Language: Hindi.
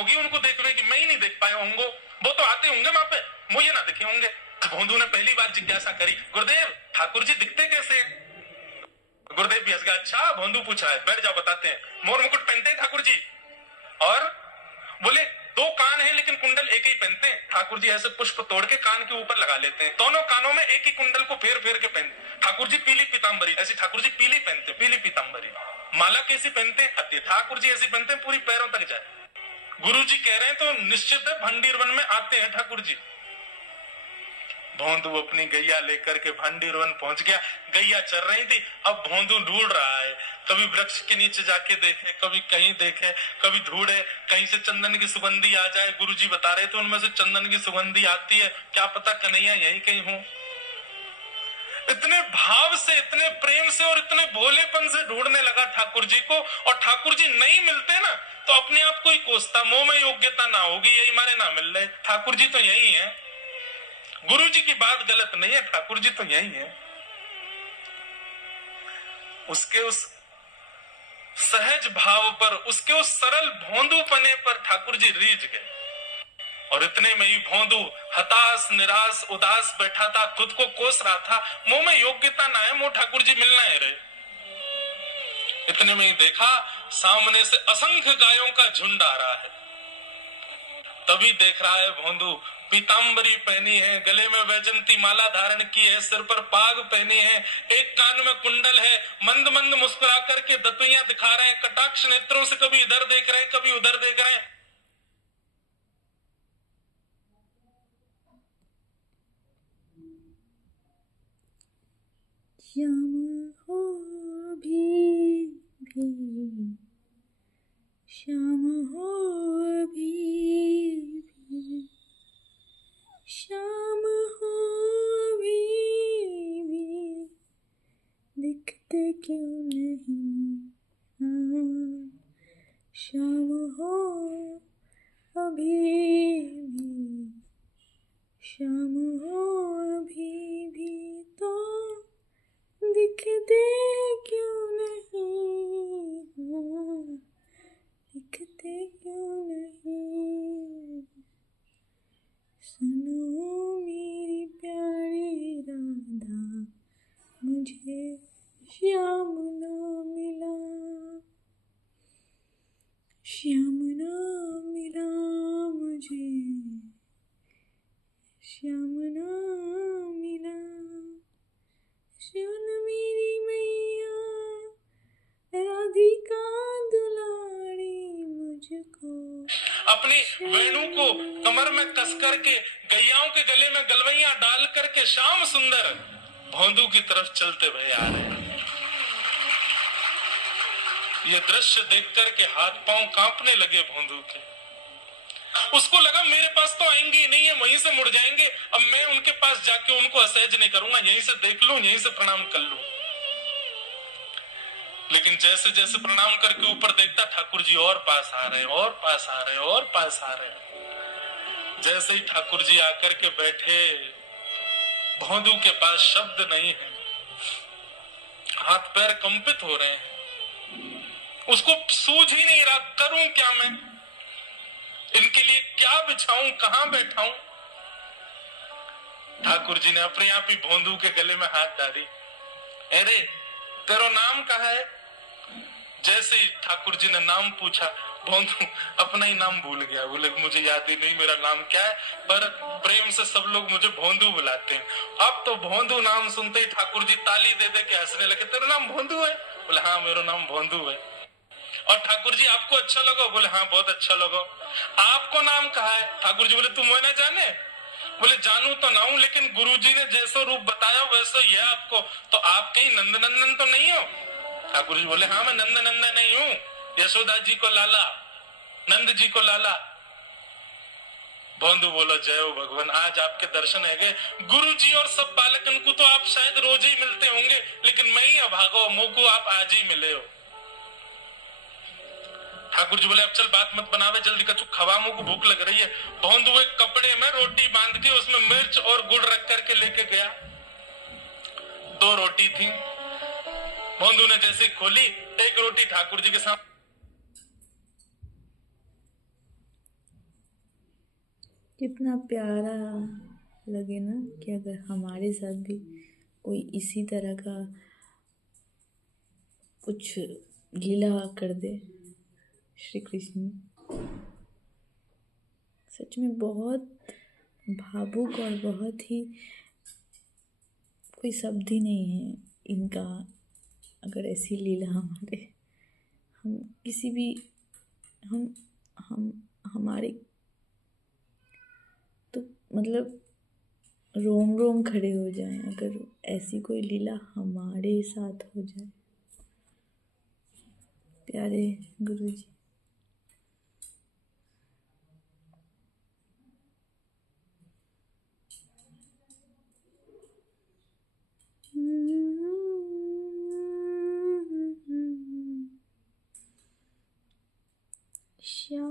होगी उनको देखने की, मैं ही नहीं देख पाया होंगे, वो तो आते होंगे वहां पे, मुझे ना दिखे होंगे। भोंदू ने पहली बार जिज्ञासा करी, गुरुदेव ठाकुर जी दिखते कैसे हैं? गुरुदेव भी हंस गया, अच्छा भोंदू पूछा है, बैठ जाओ बताते हैं। मोर मुकुट पहनते हैं ठाकुर जी, और बोले दो कान हैं लेकिन कुंडल एक ही पहनते हैं। ठाकुर जी ऐसे पुष्प तोड़ के कान के ऊपर लगा लेते हैं, दोनों कानों में एक ही कुंडल को फेर फेर के पहनते। ठाकुर जी पीली पीताम्बरी, ऐसी ठाकुर जी पीली पहनते, पीली पीताम्बरी। माला कैसी पहनते हैं? ठाकुर जी ऐसी पहनते हैं पूरी पैरों तक जाए। गुरु जी कह रहे हैं तो निश्चित है भंडीर वन में आते हैं ठाकुर जी। भोंदू अपनी गैया लेकर के भंडीर वन पहुंच गया। गैया चल रही थी, अब भोंदू ढूंढ रहा है, कभी वृक्ष के नीचे जाके देखे, कभी कहीं देखे, कभी ढूंढे कहीं से चंदन की सुगंधी आ जाए। गुरुजी बता रहे थे उनमें से चंदन की सुगंधी आती है, क्या पता कन्हैया यहीं कहीं हो। इतने भाव से, इतने प्रेम से और इतने भोलेपन से ढूंढने लगा ठाकुर जी को, और ठाकुर जी नहीं मिलते ना तो अपने आप को ही कोसता, मुंह में योग्यता ना होगी, यही मारे ना मिल रहे, ठाकुर जी तो यही है। गुरु जी की बात गलत नहीं है, ठाकुर जी तो यही है। उसके उस सहज भाव पर, उसके उस सरल भोंदूपने पर ठाकुर जी रीझ गए। और इतने में ही भोंदू हताश, निराश, उदास बैठा था, खुद को कोस रहा था, मुंह में योग्यता ना है, मुंह ठाकुर जी मिलना है रहे। इतने में ही देखा सामने से असंख्य गायों का झुंड आ रहा है। तभी देख रहा है भोंदू पीताम्बरी पहनी है, गले में वैजंती माला धारण की है, सिर पर पाग पहनी है, एक कान में कुंडल है, मंद मंद मुस्कुरा करके दतुइयां दिखा रहे हैं, कटाक्ष नेत्रों से कभी इधर देख रहे हैं, कभी उधर देख रहे हैं। श्याम हो भी श्याम हो भी श्याम हो भी दिखते क्यों नहीं, श्याम हो अभी भी, श्याम हो अभी भी तो दिखते क्यों नहीं, दिखते क्यों नहीं। सुनो मेरी प्यारी राधा, मुझे श्याम ना मिला, श्याम ना मिला मुझे, श्याम ना मिला। सुन मेरी मैया राधिका दुलारी, मुझको अपनी वेणु को कमर में कस करके गैयाओं के गले में गलवैया डाल करके श्याम सुंदर भोंदू की तरफ चलते हुए आ रहे हैं। ये दृश्य देख करके हाथ पांव कांपने लगे भोंदू के। उसको लगा मेरे पास तो आएंगे ही नहीं है, वहीं से मुड़ जाएंगे, अब मैं उनके पास जाके उनको असहज नहीं करूंगा, यहीं से देख लूं, यहीं से प्रणाम कर लूं। लेकिन जैसे जैसे प्रणाम करके ऊपर देखता ठाकुर जी और पास आ रहे, और पास आ रहे, और पास आ रहे। जैसे ही ठाकुर जी आकर के बैठे, भोंदू के पास शब्द नहीं है, हाथ पैर कंपित हो रहे हैं, उसको सूझ ही नहीं रहा करूं क्या मैं, इनके लिए क्या बिछाऊं, कहां बैठाऊं। ठाकुर जी ने अपने आप ही भोंदू के गले में हाथ डाली, अरे तेरा नाम कहा है? जैसे ही ठाकुर जी ने नाम पूछा, भोंदू अपना ही नाम भूल गया, बोले मुझे याद ही नहीं मेरा नाम क्या है, पर प्रेम से सब लोग मुझे भोंदू बुलाते हैं। अब तो भोंदू नाम सुनते ही ठाकुर जी ताली दे दे के हंसने लगे, तेरा नाम भोंदू है? बोले हाँ मेरा नाम भोंदू है। और ठाकुर जी आपको अच्छा लगा? बोले हाँ बहुत अच्छा लगा। आपको नाम कहा है? ठाकुर जी बोले तुम वो ना जाने? बोले जानू तो ना हूं, लेकिन गुरुजी ने जैसा रूप बताया वैसा ही है आपको, तो आप कहीं नंदनंदन तो नहीं हो? ठाकुर जी बोले हाँ मैं नंदनंदन नहीं हूँ, यशोदा जी को लाला, नंद जी को लाला। भोंदू बोलो जय हो भगवान, आज आपके दर्शन है गए। गुरु जी और सब बालकन को तो आप शायद रोज ही मिलते होंगे, लेकिन मैं ही अभागो मुंह को आप आज ही मिले हो। ठाकुर जी बोले अब चल बात मत बनावे, जल्दी कछु खवा, मुंह को भूख लग रही है। भोंदू एक कपड़े में रोटी बांध के उसमें मिर्च और गुड़ रख करके लेके गया। 2 रोटी थी, भोंदू ने जैसे खोली, एक रोटी ठाकुर जी के सामने, कितना प्यारा लगे ना कि अगर हमारे साथ भी कोई इसी तरह का कुछ लीला कर दे श्री कृष्ण। सच में बहुत भावुक और बहुत ही कोई शब्द ही नहीं है इनका। अगर ऐसी लीला हमारे हम किसी भी हम हमारे तो मतलब रोम रोम खड़े हो जाएं अगर ऐसी कोई लीला हमारे साथ हो जाए। प्यारे गुरुजी, श्याम